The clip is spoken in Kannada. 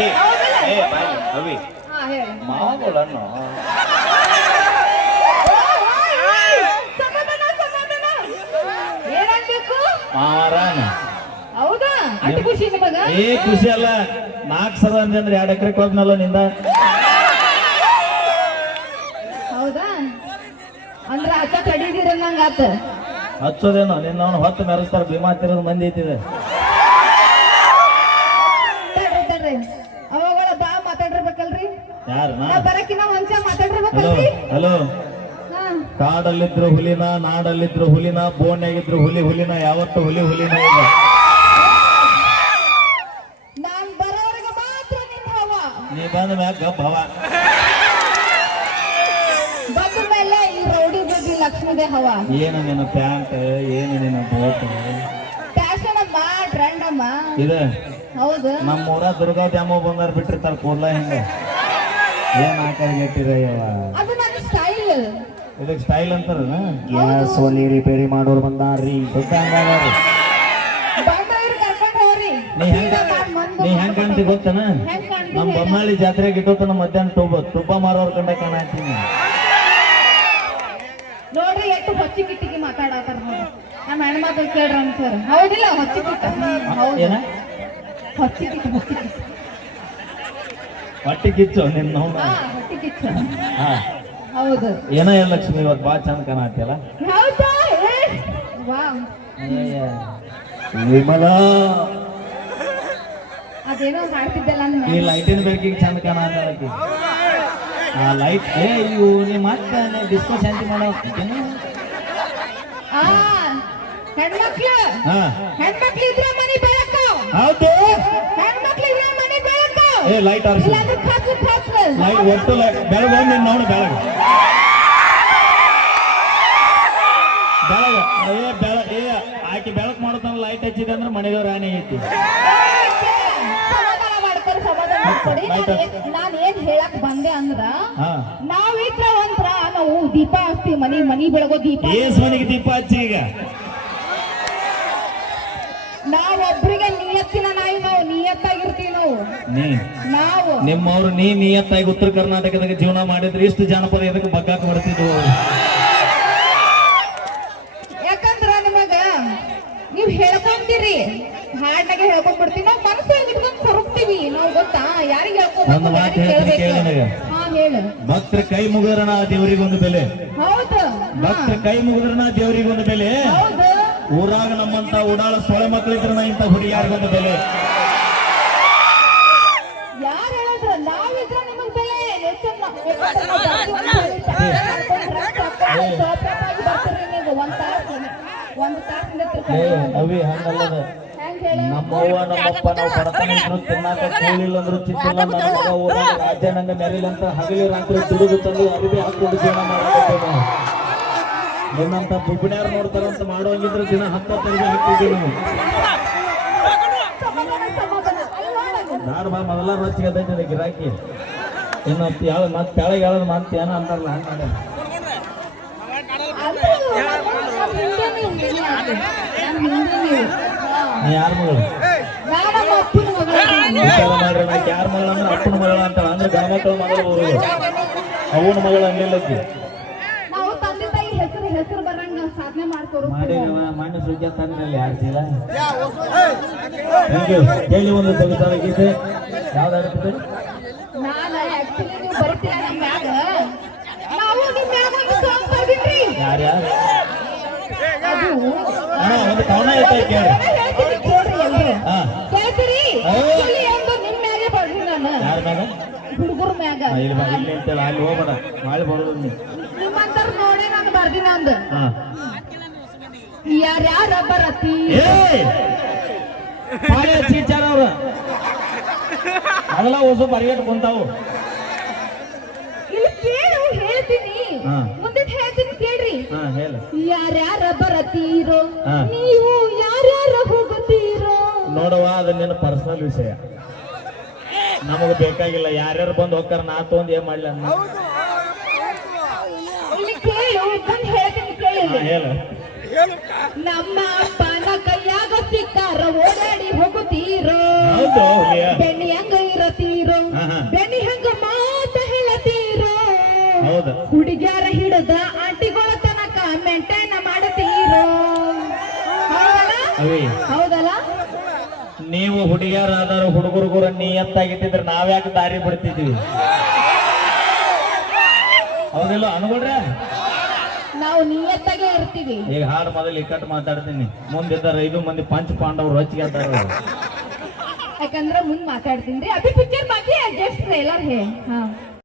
ಏ ಬಾಯಿ ಅವಿ ಮಾವಗಳನ್ನು ಮಾರಾನ ಹೌದಾ ಅಷ್ಟು ಖುಷಿ ನಿಮಗ? ಏ ಖುಷಿ ಅಲ್ಲ, 4 ಸಲ ಅಂದ್ರೆ 2 ಎಕರೆ ಹೋದ್ನಲ್ಲ ನಿಂದ. ಹೌದಾ ಅಂದ್ರ ಅಕ್ಕ ಕಡಿದಿರ ನಂಗಾತ. ಹಚ್ಚೋದೇನೋ ನಿನ್ನ ಅವನು ಹೊತ್ತು ಮೆರೆಸ್ತಾರ, ಭೀಮಾ ತಿರೋದು ಮಂದಿ ಐತಿದೆ. ತಡ್ರಿ ಅವಾಗಳ ಬಾ ಮಾತಾಡಿರ್ಬೇಕಲ್ರಿ. ಯಾರು ನಾ ಬರಕಿನ ಮುಂಚೆ ಮಾತಾಡಿರ್ಬೇಕಲ್ರಿ. ಹಲೋ ಕಾಡಲ್ಲಿದ್ರು ಹುಲಿನ, ನಾಡಲ್ಲಿದ್ರು ಹುಲಿನ, ಬೋನ್ಯಾಗಿದ್ರು ಹುಲಿನ, ಯಾವತ್ತು ಹುಲಿನ ಈಗ. ನಾನ್ ಬರೋವರೆಗೆ ಮಾತ್ರ ನಿನ್ ಹವ. ನೀ ಬಂದ ಮ್ಯಾಗ ಗಪ್ ಹವ. ಬಂದ ಮೇಲೆ ಈ ರೌಡಿ ಬೇಬಿ ಲಕ್ಷ್ಮಿದೇ ಹವ. ಏನು ನಿನ್ನ ಪ್ಯಾಂಟ್, ಏನು ನಿನ್ನ ಬೋಟ್, ಫ್ಯಾಷನ್ ಅಮ್ಮ, ಟ್ರೆಂಡ್ ಅಮ್ಮ ಇದೆ. ಹೌದು. ನಮ್ಮೂರ ದುರ್ಗಾ ದ್ಯಾಮೋ ಬಂಗಾರ ಬಿಟ್ಟಿರ್ತಾರ ಕೂಡ್ಲ ಹಿಂಗ. ಏನ್ ಹಾಕಿಟ್ಟಿರಯ್ಯವ, ಅದು ನನ್ನ ಸ್ಟೈಲ್. ಇದಕ್ಕೆ ಸ್ಟೈಲ್ ಅಂತಾರ. ಗ್ಯಾಸ್ ಒಲಿ ರಿಪೇರಿ ಮಾಡೋರು ಬಂದಾರ್ರಿ, ಬಂದವ್ರಿ. ಕರ್ಕೊಂಡು ಹೋಗ್ರಿ. ನೀ ಹೆಂಗ್ ಕಾಣ್ತಿ ಗೊತ್ತನ? ನಮ್ ಬೊಮ್ಮಾಳಿ ಜಾತ್ರೆಗೆ ಇಟ್ಟೋತನ ಮಧ್ಯಾಹ್ನ ತುಬ್ಬ ಮಾರೋರ್ ಕಂಡ ಕಾಣತೀನಿ. ನೋಡ್ರಿ ಎಷ್ಟು ಹೊಚ್ಚಿ ಕಿಟ್ಟಿಗೆ ಮಾತಾಡತಾರ ನೋಡಿ. ನಮ್ಮ ಹೆಣ್ಮಕ್ಳು ಕೇಳ್ರಿ ಸರ್. ಹೌದಿಲ್ಲ? ಹೊಚ್ಚಿ ಕಿಟ್ಟ. ಏನ ಹೊಚ್ಚಿ ಕಿಟ್ಟು ಹೊಟ್ಟಿ ಕಿಚ್ಚು ನಿನ್ನ ಹೊಟ್ಟಿ ಕಿಚ್ಚು. ಹೌದು. ಏನ ಲಕ್ಷ್ಮಿ ಇವತ್ತು ಬಾಳ ಚಂದ ಕಾಣತಿಯಲ್ಲ. ಹೌದಾ? ವಾವ್. ವಿಮಲ ಅದೇನೋ ಹಾಡ್ತಿದ್ದಲ್ಲ ಈ ಲೈಟಿನ ಬೆಳಕಿಗೆ ಚಂದ ಕಾಣತಿ. ಆ ಲೈಟ್ ಇವು ನೀ ಮತ್ತೆ ಡಿಸ್ಕೋ ಶಾಂತಿ ಮಾಡೋ ಹೆಣ್ಮಕ್ಳು ಹೆಣ್ಮಕ್ಳು ಇದ್ರೆ ಮನಿ ಬೆಳಕು. ಹೌದು, ಹೆಣ್ಮಕ್ಳು ಇದ್ರೆ ಮನಿ ಬೆಳಕು. ಏ ಲೈಟ್ ಆರಿಸಿ ಲೈಟ್ ಒಟ್ಟು ಬೆಳಗ್ಗೆ ನೀನು ನೋಡಿ ಬೆಳಗ್ಗೆ ಆಕೆ ಬೆಳಕು ಮಾಡುತ್ತಾನ. ಲೈಟ್ ಹಚ್ಚಿದೆ ಅಂದ್ರೆ ಮನೆಗೆ ರಾಣಿ ಐತಿ. ಸಮಾಧಾನ ಮಾಡ್ತಾರೆ, ಸಮಾಧಾನ ಮಾಡ್ಕೊಡಿ. ನಾನ್ ಏನ್ ಹೇಳಕ್ ಬಂದೆ ಅಂದ್ರ, ನಾವಿದ್ರ ಒಂದ್ರ ನಾವು ದೀಪ ಹಚ್ತೀವಿ, ಮನಿ ಬೆಳಗೋ ದೀಪ. ಏಸ್ ಮನೆಗೆ ದೀಪ ಹಚ್ಚಿ ಈಗ ನಾವೊಬ್ರಿಗೆ ನಿಯತ್ತಿನ ನಾಯಿ, ನಾವು ನಿಯತ್ತಾಗಿರ್ತೀವಿ. ನಾವು ನಿಮ್ಮವ್ರು ನಿಯತ್ತಾಗಿ ಉತ್ತರ ಕರ್ನಾಟಕದಾಗ ಜೀವನ ಮಾಡಿದ್ರೆ ಇಷ್ಟು ಜಾನಪದ ಎದಕ್ಕೆ ಬಗ್ಗಾಕ ಬರ್ತಿದ್ವು. ಯಾಕಂದ್ರ ನಿಮಗ ನೀವ್ ಹೇಳ್ಕೊಂತೀರಿ, ಹಾಡ್ನಾಗೆ ಹೇಳ್ಕೊಂಡ್ಬಿಡ್ತೀವಿ. ನಾವು ಮನಸ್ಸಿಗೆ ಇಟ್ಕೊಂಡ್ ಕೊರಗ್ತೀವಿ ನಾವು, ಗೊತ್ತಾ? ಯಾರಿಗೆ ಹೇಳ್ಬೇಕು? ಹಾ ಹೇಳು. ಭಕ್ತರ ಕೈ ಮುಗಿದ್ರಣ ದೇವರಿಗೊಂದು ಬೆಲೆ. ಹೌದು, ಭಕ್ತರ ಕೈ ಮುಗಿದ್ರಣ ದೇವರಿಗೊಂದು ಬೆಲೆ. ಹೌದು. ಊರಾಗ ನಮ್ಮಂತ ಉಡಾಳ ಸೊಳೆ ಮಕ್ಕಳಿದ್ರನ ಇಂತ ಹುಡುಗಿಯಾರಿಗೊಂದು ಬೆಲೆ. ಯಾರು ಹೇಳಿದ್ರ? ನಾವಿದ್ರ ನಿಮಗ್ ಬೆಲೆ. ಅವಿ ಹಂಗಲ್ಲದ. ನಮ್ಮವ್ವ ನಮ್ಮಪ್ಪ ನಾವು ಬಡತನ ಇದ್ರು ತಿನ್ನಾಕ ಕೂಲಿಲ್ಲ ಅಂದ್ರು ಚಿತ್ತಿಲ್ಲ. ನನ್ನ ಊರಾಗ ರಾಜ್ಯನಂಗ ಮೆರಿಲ್ ಅಂತ ಹಗಲಿ ರಾತ್ರಿ ದುಡಿದು ತಂದು ಅರಿವಿ ಹಾಕೊಂಡು ಜೀವನ ಮಾಡಬೇಕು. ನಿನ್ನಂತ ಬುಬ್ಬಿಣ್ಯಾರು ನೋಡ್ತಾರಂತ ಮಾಡೋಂಗಿದ್ರೆ ದಿನ 10 ಅರಿವಿ ಹಾಕ್ತಿದ್ದೀವಿ ನಾವು. ನಾನು ಮೊದಲ ರೊಚ್ಚಿಗೆ ಅದೈತೆ ಗಿರಾಕಿ. ಇನ್ನು ಯಾವ ಮತ್ತೆ ಕೆಳಗೆ ಹೇಳೋದು ಮತ್ತೆ ಏನೋ ಅಂತಾರಲ್ಲ ಹಂಗ. ಯಾರ ಮಗಳು ಮಾಡ್ರಿ? ನಾಕ್ ಯಾರ ಮಗಳು ಅಂದ್ರೆ ಅಪ್ಪನ ಮಗಳ ಅಂತ ಅಂದ್ರೆ ಗಣಮಕ್ಕಳ ಮಗಳು ಬರೋದು. ಅವನ ಮಗಳು ಹಂಗಿಲ್ಲಕ್ಕಿ ಮಾಡಿ ಮಣ್ಣು ಸುಗ್ಗಿ ತಂದಿನಲ್ಲಿ ಆಡ್ತಿಲ್ಲ. ಹೇಳಿ ಒಂದು ತೆಗೆದಾರ ಗೀತೆ ಯಾವ್ದಾಗ್ತದೆ? ಯಾರ್ಯಾರು ಒಂದು ಕವನ ಐತೆ ಕೇಳಿ. ಯಾರ ಮ್ಯಾಗ? ಹುಡುಗರ ಮ್ಯಾಗ. ಇಲ್ಲಿ ಅಂತೇಳಿ ಅಲ್ಲಿ ಹೋಗ್ಬೇಡ, ಮಾಡಿ ಬರೋದು. ನಿಮ್ಮಂತರ ನೋಡಿ ನಾನು ಬರ್ದಿನ ಅಂದ. ಯಾರ್ಯಾರ ಬರತಿ ಚೀಚಾರ ಅವ್ರ ಅದೆಲ್ಲ ಹೊಸ ಪರಿಗಟ್ಟು ಕುಂತಾವು. ಇಲ್ಲಿ ಕೇಳು, ಹೇಳ್ತೀನಿ, ಮುಂದೆ ಹೇಳ್ತೀನಿ ಕೇಳ್ರಿ. ಯಾರ್ಯಾರ ಬರತೀರೋ, ನೀವು ಯಾರ್ಯಾರ ಹೋಗುತ್ತೀರೋ. ನೋಡವ, ಅದು ನಿನ್ನ ಪರ್ಸನಲ್ ವಿಷಯ, ನಮಗ್ ಬೇಕಾಗಿಲ್ಲ. ಯಾರ್ಯಾರು ಬಂದು ಹೋಗ್ತಾರ, ನಾ ತಗೊಂಡ್ ಏನ್ ಮಾಡ್ಲಿ ಅನ್ನ. ಇಲ್ಲಿ ಕೇಳು, ಬಂದು ಹೇಳ್ತೀನಿ ಕೇಳಿ. ಹೇಳು. ನಮ್ಮ ಅಪ್ಪನ ಕೈಯಾಗ ಸಿಕ್ಕಾರ ಓಡಾಡಿ ಹೋಗುತ್ತೀರೋ, ಬೆಣ್ಣಿ ಹಂಗ ಇರತಿ ಹಿಡಿದ ಆಂಟಿಗಳ ತನಕ ಮೇಂಟೈನ್ ಮಾಡುತ್ತೀರೋ ಹೌದಲ್ಲ ಅವಿ ಹೌದಲ್ಲ ನೀವು ಹುಡುಗಿಯರಾದರೂ ಹುಡುಗರು ನಿಯತ್ತಾಗಿಟ್ಟಿದ್ರೆ ನಾವ್ಯಾಕೆ ದಾರಿ ಬಿಡ್ತಿದ್ವಿ ಹೌದಿಲ್ಲ ಅನ್ಕೊಡ್ರೆ ನಾವು ನಿಯತ್ತಾಗೆ ಇರ್ತೀವಿ ಈಗ ಹಾಡು ಮೊದಲು ಇಕ್ಕಟ್ಟು ಮಾತಾಡ್ತೀನಿ ಮುಂದಿದ್ದಾರೆ 5 ಮಂದಿ ಪಂಚ ಪಾಂಡವರು ರೊಚ್ಚಿಗೆ ಅಂತಾರೆ ಯಾಕಂದ್ರೆ ಮುಂದ್ ಮಾತಾಡ್ತೀನಿ ಅಭಿ ಪಿಕ್ಚರ್ ಬಾಕಿ ಜಸ್ಟ್ ಟ್ರೇಲರ್ ಹೇ ಹಾ